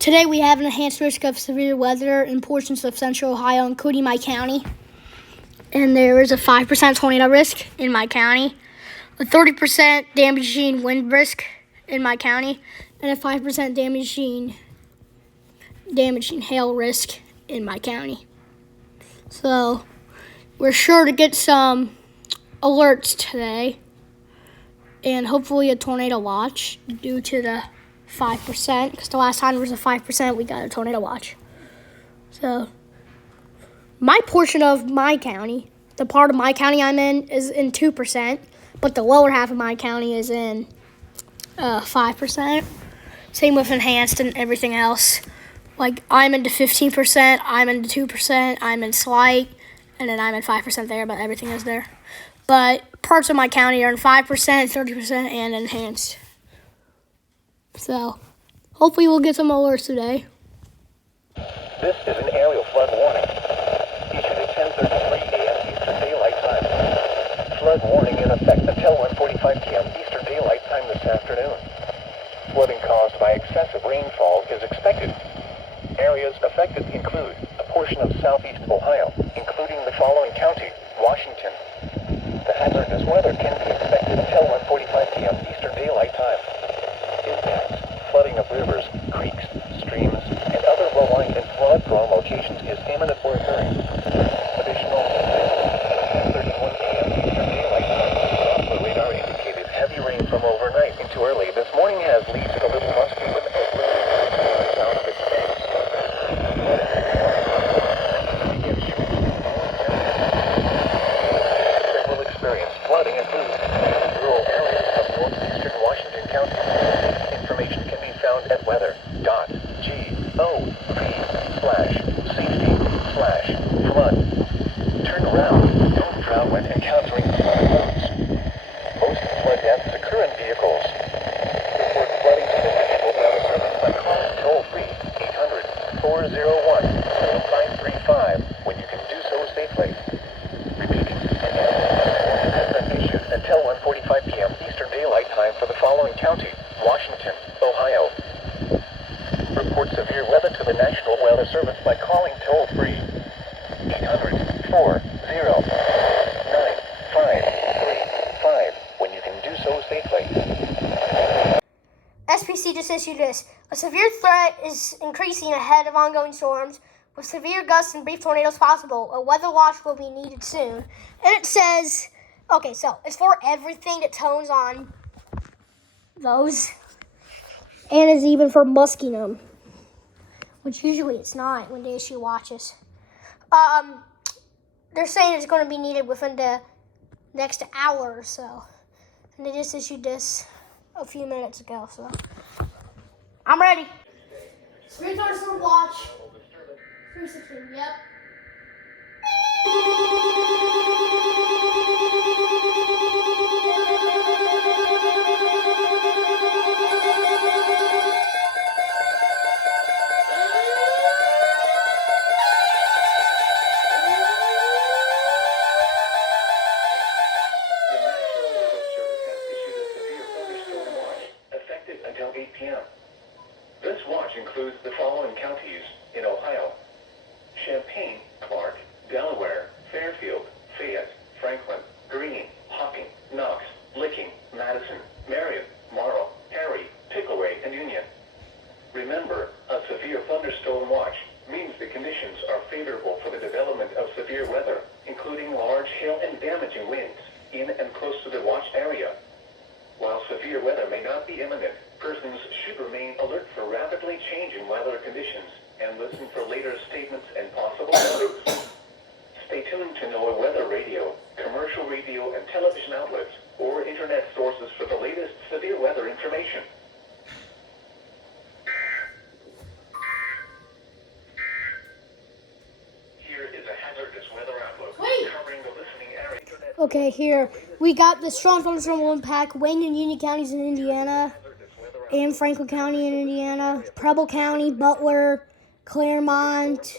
Today we have an enhanced risk of severe weather in portions of central Ohio, including my county. And there is a 5% tornado risk in my county, a 30% damaging wind risk in my county, and a 5% damaging hail risk in my county. So we're sure to get some alerts today, and hopefully a tornado watch due to the 5%, because the last time there was a 5%, we got a tornado watch. So my portion of my county, the part of my county I'm in, is in 2%, but the lower half of my county is in 5%. Same with enhanced and everything else. Like, I'm into 15%, I'm into 2%, I'm in slight, and then I'm in 5% there, but everything is there. But parts of my county are in 5%, 30%, and enhanced. So, hopefully we'll get some alerts today. This is an aerial flood warning, issued at 10:33 a.m. Eastern Daylight Time. Flood warning in effect until 1:45 p.m. Eastern Daylight Time this afternoon. Flooding caused by excessive rainfall is expected. Areas affected include a portion of southeast Ohio, including the following county: Washington. The hazardous weather can be expected until 1:45 p.m. Eastern Daylight Time. Impacts: flooding of rivers, creeks, streams, and other low-lying and flood-prone locations is imminent or occurring. Additional 10:31 a.m. Eastern Daylight Time. Doppler radar indicated heavy rain from overnight into early this morning has led to a little musky with a sound of its banks. That will experience flooding include rural areas of northeastern Washington County. Information can be found at weather.gov/safety/flood. Turn around. Don't drown when encountering flood roads. Most flood deaths occur in vehicles. Report flooding to the National Weather Service by calling toll-free 800-401-1535 when you can do so safely. Repeating, an warning has been issued until 1:45 p.m. Eastern Daylight Time for the following county: Washington, Ohio. Report severe weather to the National Weather Service by calling toll-free 800-409-5535 when you can do so safely. SPC just issued this. A severe threat is increasing ahead of ongoing storms, with severe gusts and brief tornadoes possible. A weather watch will be needed soon. And it says, okay, so it's for everything that tones on those. And it's even for musking them, which usually it's not when they issue watches. They're saying it's going to be needed within the next hour or so. And they just issued this a few minutes ago, so I'm ready. Screen Thunderstorm watch. 316, yep. Until 8 p.m. This watch includes the following counties in Ohio: Champaign, Clark, Delaware, Fairfield, Fayette, Franklin, Greene, Hocking, Knox, Licking, Madison, Marion, Morrow, Perry, Pickaway, and Union. Remember, a severe thunderstorm watch means the conditions are favorable for the development of severe weather, including large hail and damaging winds in and close to the watch area. While severe weather may not be imminent, persons should remain alert for rapidly changing weather conditions and listen for later statements and possible warnings. Stay tuned to NOAA Weather Radio, commercial radio and television outlets, or internet sources for the latest severe weather information. Here is a hazardous weather outlook covering the listening area. Okay, here we got the strong thunderstorm will impact Wayne and Union counties in Indiana, and Franklin County in Indiana, Preble County, Butler, Claremont,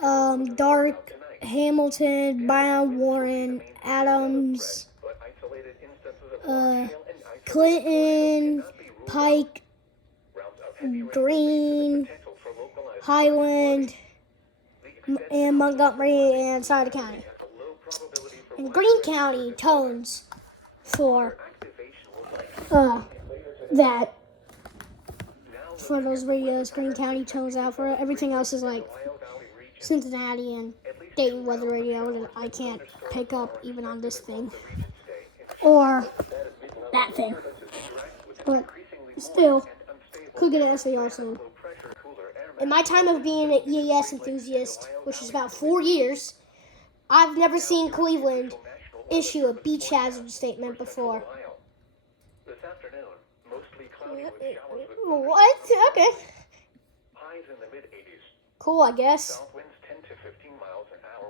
Dark, Hamilton, Brown, Warren, Adams, Clinton, Pike, Greene, Highland, and Montgomery, and Sauter County. And Greene County tones for that. For those radios, Greene County tones out for it. Everything else is like Cincinnati and Dayton weather radio that I can't pick up even on this thing or that thing. But still, could get an SAR soon. In my time of being an EAS enthusiast, which is about 4 years, I've never seen Cleveland issue a beach hazard statement before. This afternoon, mostly cloudy with showers with What? Okay. highs in the mid-80s. Cool, I guess. South winds 10 to 15 miles an hour.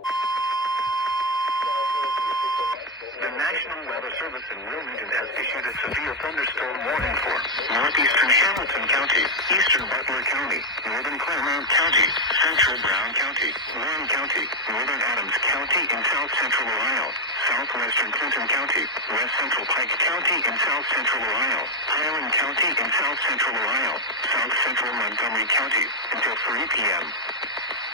The National Weather Service in Wilmington has issued a severe thunderstorm warning for northeastern Charlottetown County, eastern Butler County, northern Claremont County, central Brown County, Warren County, northern Adams County in south central Ohio, southwestern Clinton County, west central Pike County in south central Ohio, Highland County in south central Ohio, south central Montgomery County until 3 p.m.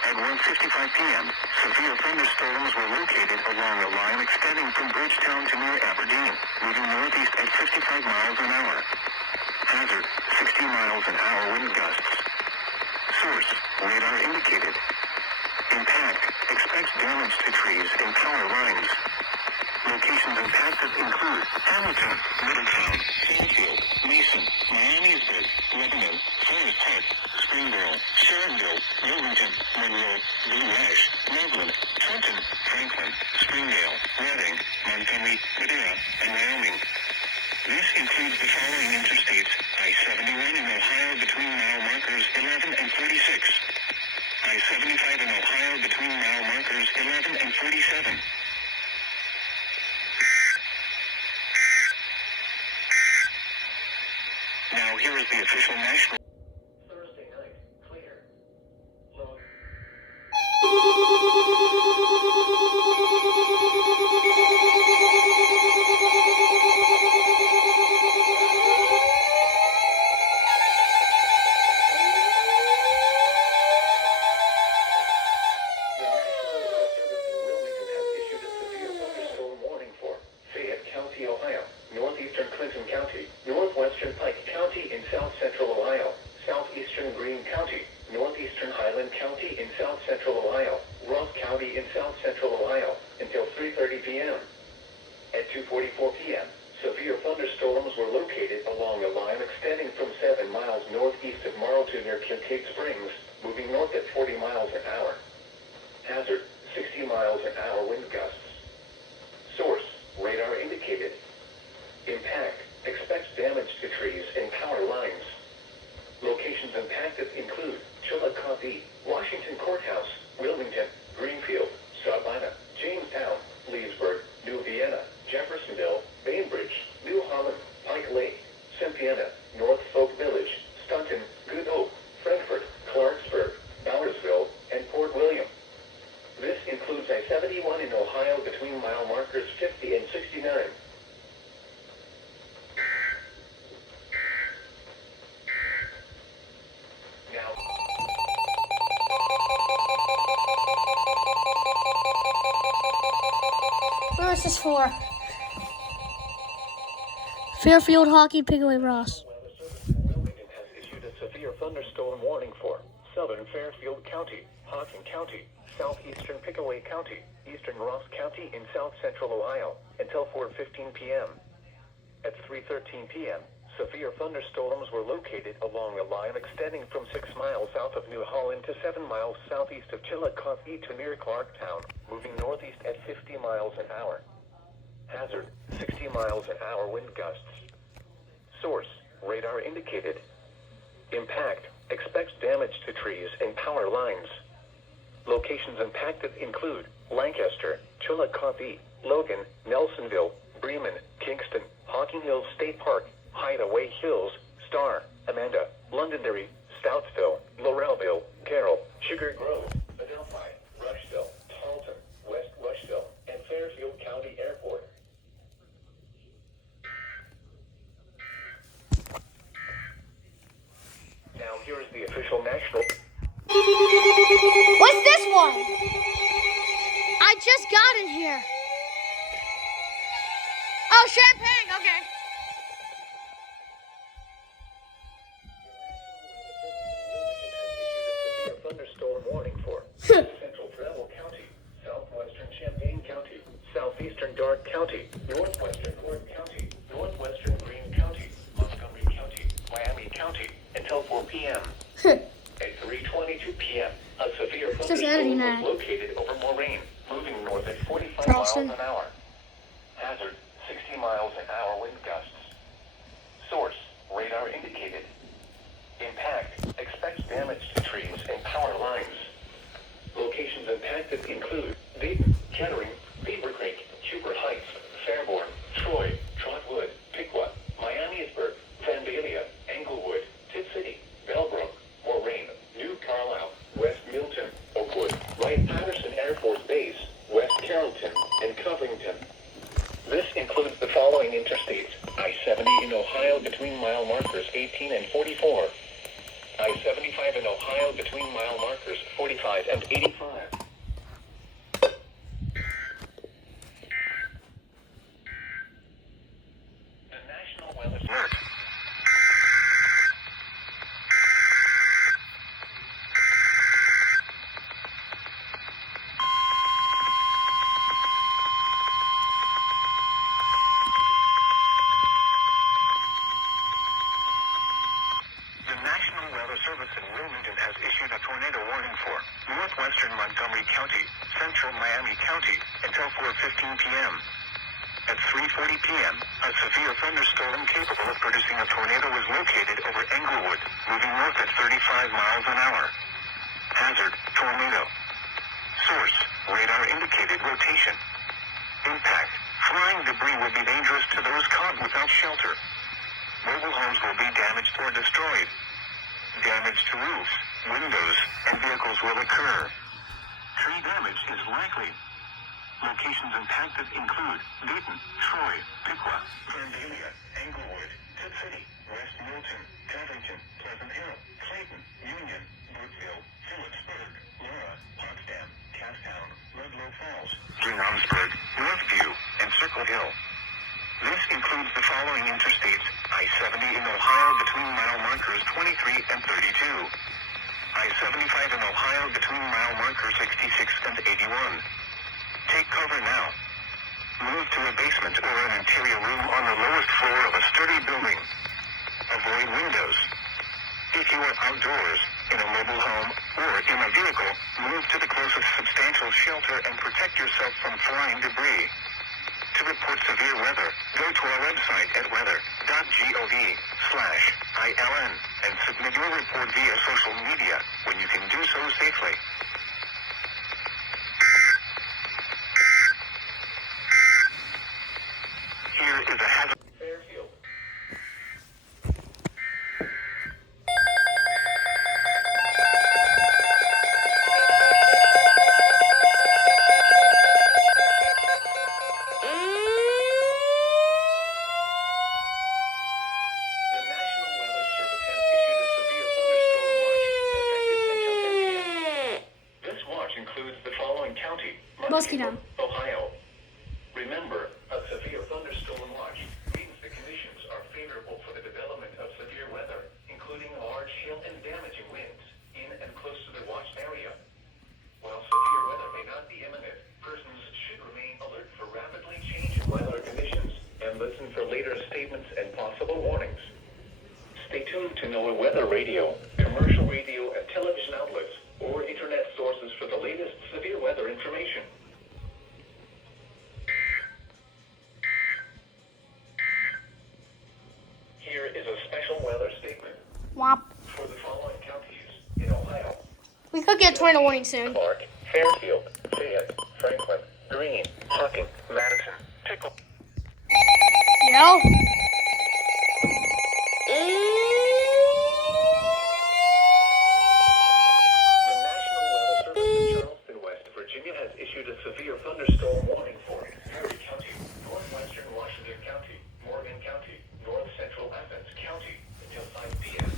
At 1:55 p.m., severe thunderstorms were located along a line extending from Bridgetown to near Aberdeen, moving northeast at 55 miles an hour. Hazard, 60 miles an hour wind gusts. Source, radar indicated. Impact, expect damage to trees and power lines. Locations impacted include Hamilton, Middletown, Fairfield, Mason, Miamisburg, Lebanon, Forest Park, Springboro, Sharonville, Wilmington, Monroe, Blue Ash, Loveland, Trenton, Franklin, Springdale, Reading, Montgomery, Madera, and Wyoming. This includes the following interstates: I-71 in Ohio between mile markers 11 and 46. I-75 in Ohio between mile markers 11 and 47. Now here is the official national. Thursday night, clear. Low. Ohio, northeastern Clinton County, northwestern Pike County in south central Ohio, southeastern Greene County, northeastern Highland County in south central Ohio, Ross County in south central Ohio, until 3:30 p.m. At 2:44 p.m., severe thunderstorms were located along a line extending from 7 miles northeast of Marlton near Kincaid Springs, moving north at 40 miles an hour. Hazard, 60 miles an hour wind gusts. Source, radar indicated. Impact, expects damage to trees and power lines. Locations impacted include Chillicothe, Washington Courthouse, Wilmington, Greenfield, Sabina, Jamestown, Leesburg, New Vienna, Jeffersonville, Bainbridge, New Holland, Pike Lake, Cynthiana, North Folk Village, Stunton, Good Hope, Frankfort, Clarksburg, Bowersville, and Port William. This includes I-71 in Ohio between mile markers 50 and 69. Now. What is this for? Fairfield Hockey, Piggly Ross. Wilmington has issued a severe thunderstorm warning for southern Fairfield County, Hocking County, southeastern Pickaway County, eastern Ross County in south central Ohio, until 4:15 p.m. At 3:13 p.m., severe thunderstorms were located along a line extending from 6 miles south of New Holland to 7 miles southeast of Chillicothe to near Clarktown, moving northeast at 50 miles an hour. Hazard, 60 miles an hour wind gusts. Source, radar indicated. Impact, expects damage to trees and power lines. Locations impacted include Lancaster, Chillicothe, Logan, Nelsonville, Bremen, Kingston, Hocking Hills State Park, Hideaway Hills, Star, Amanda, Londonderry, Stoutsville, Laurelville, Carroll, Sugar Grove, Adelphi, Rushville, Tarleton, West Rushville, and Fairfield County Airport. Now Here is the official national. What's this one? I just got in here. Oh, champagne. Okay. Thunderstorm warning for Central Travel County, Southwestern Champaign County, Southeastern Darke County, Northwestern Ward County, Northwestern Greene County, Montgomery County, Miami County, until 4 p.m. At 3:22 p.m., a severe thunderstorm was located over Moraine, moving north at 45 Charleston. miles an hour. Hazard, 60 miles an hour wind gusts. Source, radar indicated. Impact, expects damage to trees and power lines. Locations impacted include Dayton, Kettering, Beaver Creek, Huber Heights, Fairborn, Troy, Trotwood, Piqua, Miamisburg, Vandalia, Englewood, Tip City, Bellbrook, Moraine, New Carlisle, West Milton, Oakwood, Wright-Patterson Air Force Base, West Carrollton, and Covington. This includes the following interstates: I-70 in Ohio between mile markers 18 and 44. I-75 in Ohio between mile markers 45 and 85. The National Weather Alert. The National Weather Service in Wilmington has issued a tornado warning for northwestern Montgomery County, central Miami County, until 4:15 p.m. At 3:40 p.m., a severe thunderstorm capable of producing a tornado was located over Englewood, moving north at 35 miles an hour. Hazard, tornado. Source, radar indicated rotation. Impact, flying debris will be dangerous to those caught without shelter. Mobile homes will be damaged or destroyed. Damage to roofs, windows, and vehicles will occur. Tree damage is likely. Locations impacted include Dayton, Troy, Piqua, Vandalia, Englewood, Tip City, West Milton, Covington, Pleasant Hill, Clayton, Union, Brookville, Phillipsburg, Laura, Potsdam, Casttown, Ludlow Falls, King-Armsburg, Northview, and Circle Hill. This includes the following interstates: I-70 in Ohio between mile markers 23 and 32. I-75 in Ohio between mile markers 66 and 81. Take cover now. Move to a basement or an interior room on the lowest floor of a sturdy building. Avoid windows. If you are outdoors, in a mobile home, or in a vehicle, move to the closest substantial shelter and protect yourself from flying debris. To report severe weather, go to our website at weather.gov/ILN and submit your report via social media when you can do so safely. Here is a hazard. Fairfield. Muskie down. Ohio. Remember, a severe thunderstorm watch means the conditions are favorable for the development of severe weather, including large hail and damaging winds in and close to the watched area. While severe weather may not be imminent, persons should remain alert for rapidly changing weather conditions and listen for later statements and possible warnings. Stay tuned to NOAA Weather Radio, commercial radio and television outlets, or internet sources for the latest severe weather information. Here is a special weather statement Womp. for the following counties in Ohio: We could get a tornado warning soon. Clark, Fairfield, Fayette, Franklin, Greene, Hocking, Madison, Tickle. Yo. The National Weather Service in Charleston, West Virginia has issued a severe thunderstorm warning for Perry County, northwestern Washington County, Morgan County, north central Athens County until 5 p.m.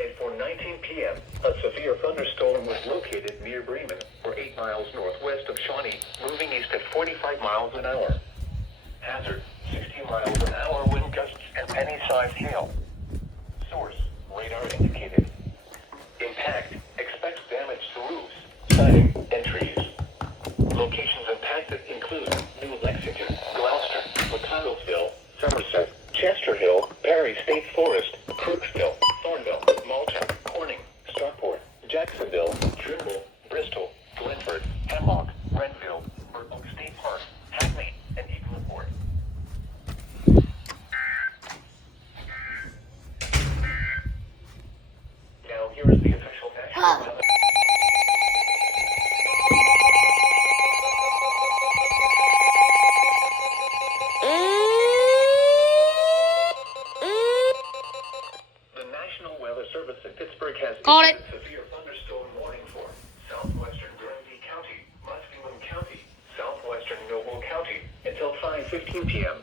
At 4:19 4:19 p.m., a severe thunderstorm was located near Bremen, or 8 miles northwest of Shawnee, moving east at 45 miles an hour. Hazard, 60 miles an hour wind gusts and penny-sized hail. Source, radar indicated. Impact, expects damage to roofs, siding, and trees. Locations impacted include New Lexington, Gloucester, McConnellsville, Somerset, Chester Hill, Perry State Forest, Crooksville, Thornville, Malta, Corning, Stockport, Jacksonville, Trimble, Bristol, Glenford, Hemlock, Renville, Burnt Oak State Park, Hackney, and Eagle Ford. Now here is the official national weather. The National Weather Service in Pittsburgh has Got it. issued a severe thunderstorm warning for southwestern Guernsey County, Muskegon County, southwestern Noble County until 5:15 p.m.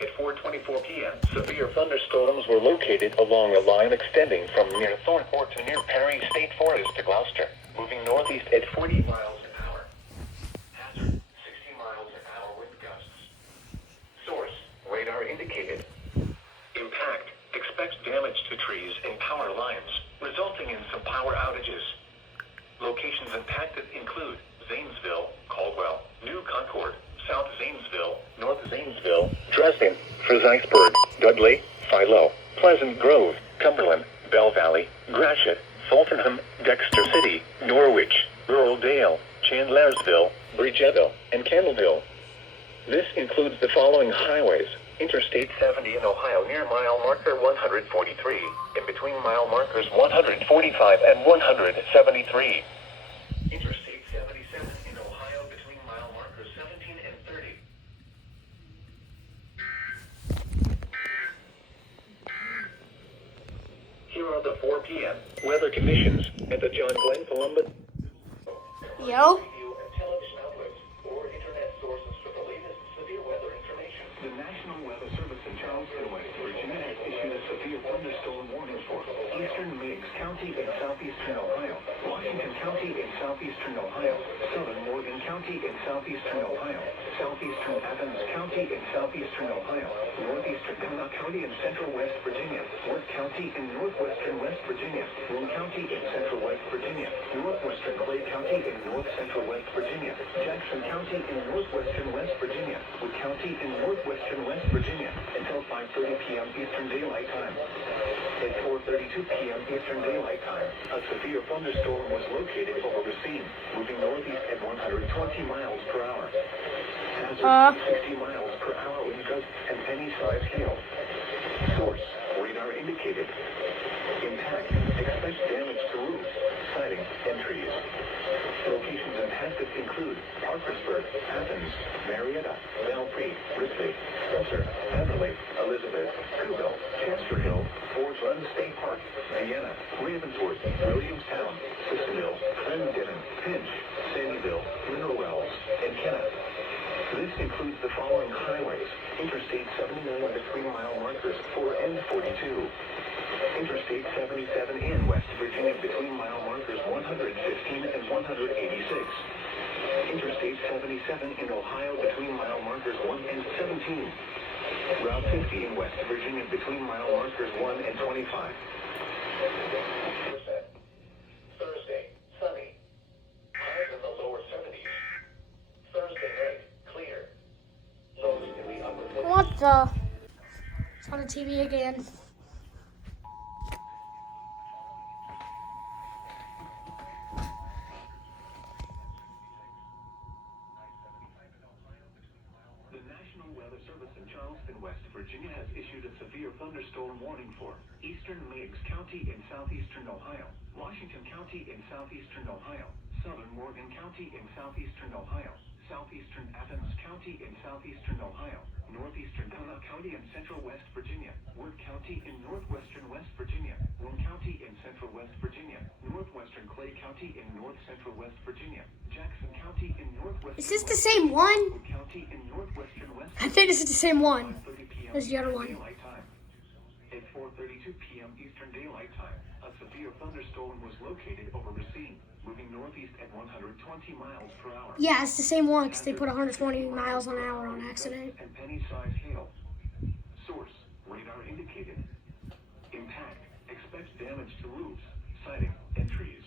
At 4:24 p.m., severe thunderstorms were located along a line extending from near Thornport to near Perry State Forest to Gloucester, moving northeast at 40 miles an hour. Hazard, 60 miles an hour wind gusts. Source, radar indicated. Impact, expects damage to trees and power lines, resulting in some power outages. Locations impacted include Zanesville, Caldwell, New Concord, South Zanesville, North Zanesville, Dresden, Fredericksburg, Dudley, Philo, Pleasant Grove, Cumberland, Bell Valley, Gratiot, Fultonham, Dexter City, Norwich, Rural Dale, Chandlersville, Bridgeville, and Campbellville. This includes the following highways: Interstate 70 in Ohio near mile marker 143, in between mile markers 145 and 173. Interstate 77 in Ohio between mile markers 17 and 30. Here are the 4 p.m. weather conditions at the John Glenn Columbus. Yo. Radio and television outlets or internet sources for the latest severe weather information. The National Weather Service in Charleston, West Virginia has issued a severe thunderstorm warning for eastern Meigs County and southeastern Ohio, Washington County and southeastern Ohio, southern Morgan County and southeastern Ohio, southeastern Adams County and southeastern Ohio, northeastern Connaught County and central West Virginia, Worth County and northwestern West Virginia, Roane County and central West Virginia, northwestern Clay County and north central West Virginia, Jackson County and northwestern West Virginia, Wood County and northwestern West Virginia until 5:30 p.m. Eastern Daylight Time. At 4:32 p.m. Eastern Daylight Time, a severe thunderstorm was located over the scene, moving northeast at 120 miles per hour. Hazard, 60 miles per hour wind gusts and penny-sized hail. Source, radar indicated. Impact, expect damage to roofs, siding, and trees. Locations impacted include Parkersburg, Athens, Marietta, Belpre, Ripley, Spencer, Beverly, Elizabeth, Cookville, Chester Hill, Fort Run State Park, Vienna, Ravensworth, Williamstown, Sissonville, Clendenin, Pinch, Sandyville, Mineral Wells, and Kennet. This includes the following highways: Interstate 79 between mile markers 4 and 42. Interstate 77 in West Virginia between mile markers 115 and 186. Interstate 77 in Ohio between mile markers 1 and 17. Route 50 in West Virginia between mile markers 1 and 25. Thursday, sunny. Highs in the lower 70s. Thursday night, clear. Lows in the upper 40s. What the? It's on the TV again. The National Weather Service in Charleston, West Virginia has issued a severe thunderstorm warning for eastern Meigs County and southeastern Ohio, Washington County and southeastern Ohio, southern Morgan County and southeastern Ohio, southeastern Adams County and southeastern Ohio, northeastern Connaught County and central West Virginia, Worth County in northwestern West Virginia, Roane County in central West Virginia, northwestern Clay County in north central West Virginia, Jackson County in northwestern. Is this the same one? Wood County in northwestern West I think this is the same one 5:30 p.m. as the other one. Daylight time. At 4:32 p.m. Eastern Daylight Time, a severe severe thunderstorm was located over Racine, moving northeast at 120 miles per hour. Yeah, it's the same one because they put 120 miles an hour on accident. And penny-sized hail. Source, radar indicated. Impact, expects damage to roofs, siding, and trees.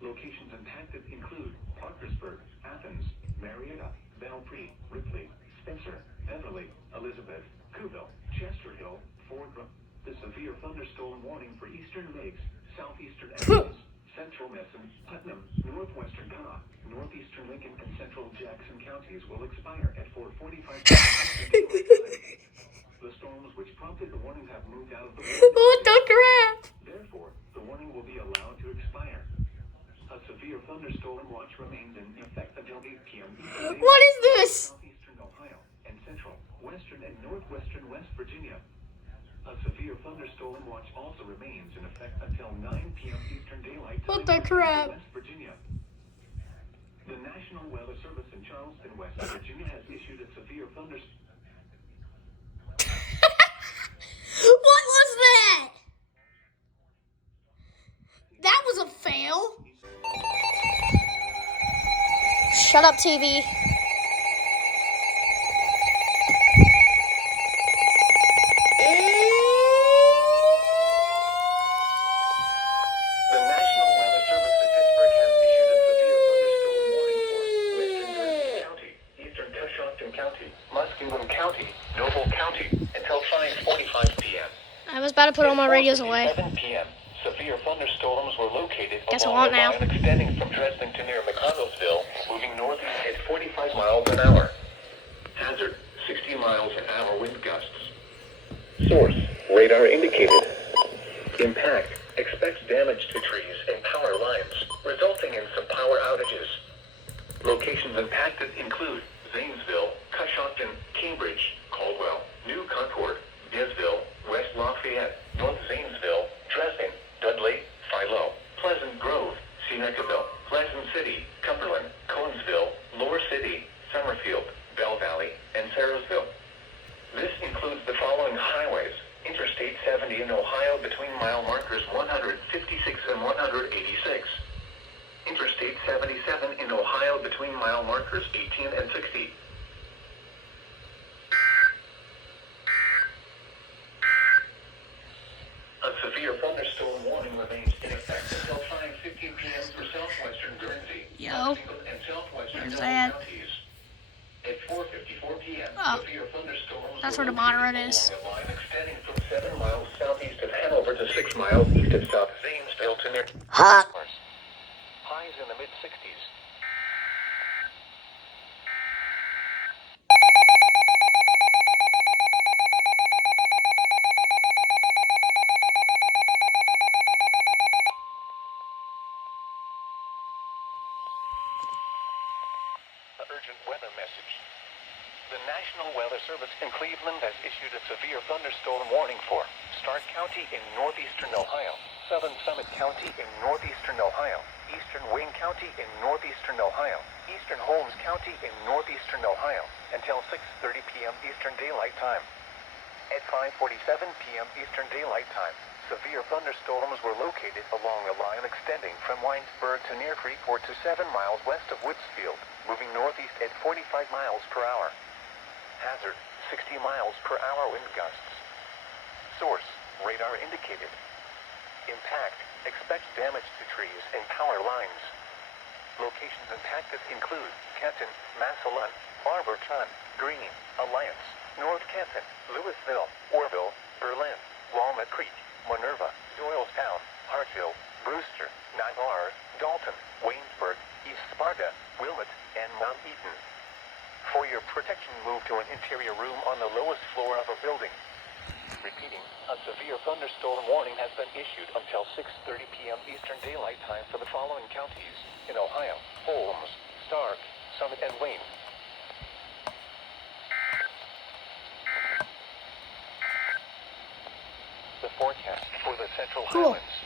Locations impacted include Parkersburg, Athens, Marietta, Belpre, Ripley, Spencer, Beverly, Elizabeth, Cooville, Chester Hill, Fort Brooke. The severe thunderstorm warning for eastern lakes, southeastern Athens, central Messon, Putnam, northwestern Connaught, northeastern Lincoln, and central Jackson counties will expire at 4:45 p.m. The storms which prompted the warning have moved out of the way. What the crap? Therefore, the warning will be allowed to expire. A severe thunderstorm watch remains in effect until 8 p.m. What is this? Southeastern Ohio and central, western, and northwestern West Virginia. A severe thunderstorm watch also remains in effect until 9 p.m. Eastern Daylight Time. What the crap? West Virginia. The National Weather Service in Charleston, West Virginia has issued a severe thunderstorm. What was that? That was a fail. Shut up, TV. The National Weather Service in Pittsburgh has issued a severe thunderstorm warning for western Jersey County, eastern Coshocton County, Muskingum County, Noble County, until 5:45 p.m. I was about to put all my radios away. 7 p.m. Severe thunderstorms were located Guess I along won't a now. line extending from Dresden to near McConnellsville, moving northeast at 45 miles an hour. Hazard, 60 miles an hour wind gusts. Source, radar indicated. Impact, expects damage to trees and power lines, resulting in some power outages. Locations impacted include Zanesville, Coshocton, Cambridge, Caldwell, New Concord, Desville, West Lafayette, North Zanesville, Dresden, Dudley, Philo, Pleasant Grove, Senecaville, Pleasant City, Cumberland, Conesville, Lower City, Summerfield, Bell Valley, and Sarasville. This includes the following highways: Interstate 70 in Ohio between mile markers 156 and 186. Interstate 77 in Ohio between mile markers 18 and 60. A severe thunderstorm warning remains in effect until 5:15 p.m. for southwestern Guernsey, Yo. and southwestern Where's Noble that? counties. At 4:54 p.m., Oh. severe thunderstorms That's were where the moderate located is. along a line extending from 7 miles southeast of Hanover to 6 miles east of South Zanesville to near Hot. highs in the mid-60s. Urgent weather message. The National Weather Service in Cleveland has issued a severe thunderstorm warning for Stark County in northeastern Ohio, Southern Summit County in northeastern Ohio, Eastern Wayne County in northeastern Ohio, Eastern Holmes County in northeastern Ohio, until 6:30 p.m. Eastern Daylight Time. At 5:47 p.m. Eastern Daylight Time, severe thunderstorms were located along a line extending from Winesburg to near Freeport to 7 miles west of Woodsfield, moving northeast at 45 miles per hour. Hazard, 60 miles per hour wind gusts. Source, radar indicated. Impact, expects damage to trees and power lines. Locations impacted include Canton, Massillon, Barberton, Green, Alliance, North Canton, Louisville, Orville, Berlin, Walnut Creek, Minerva, Doylestown, Hartville, Brewster, Navarre, Dalton, Waynesburg, East Sparta, Wilmot, and Mount Eden. For your protection, move to an interior room on the lowest floor of a building. Repeating, a severe thunderstorm warning has been issued until 6:30 p.m. Eastern Daylight Time for the following counties in Ohio: Holmes, Stark, Summit, and Wayne. The forecast for the Central Cool. Highlands.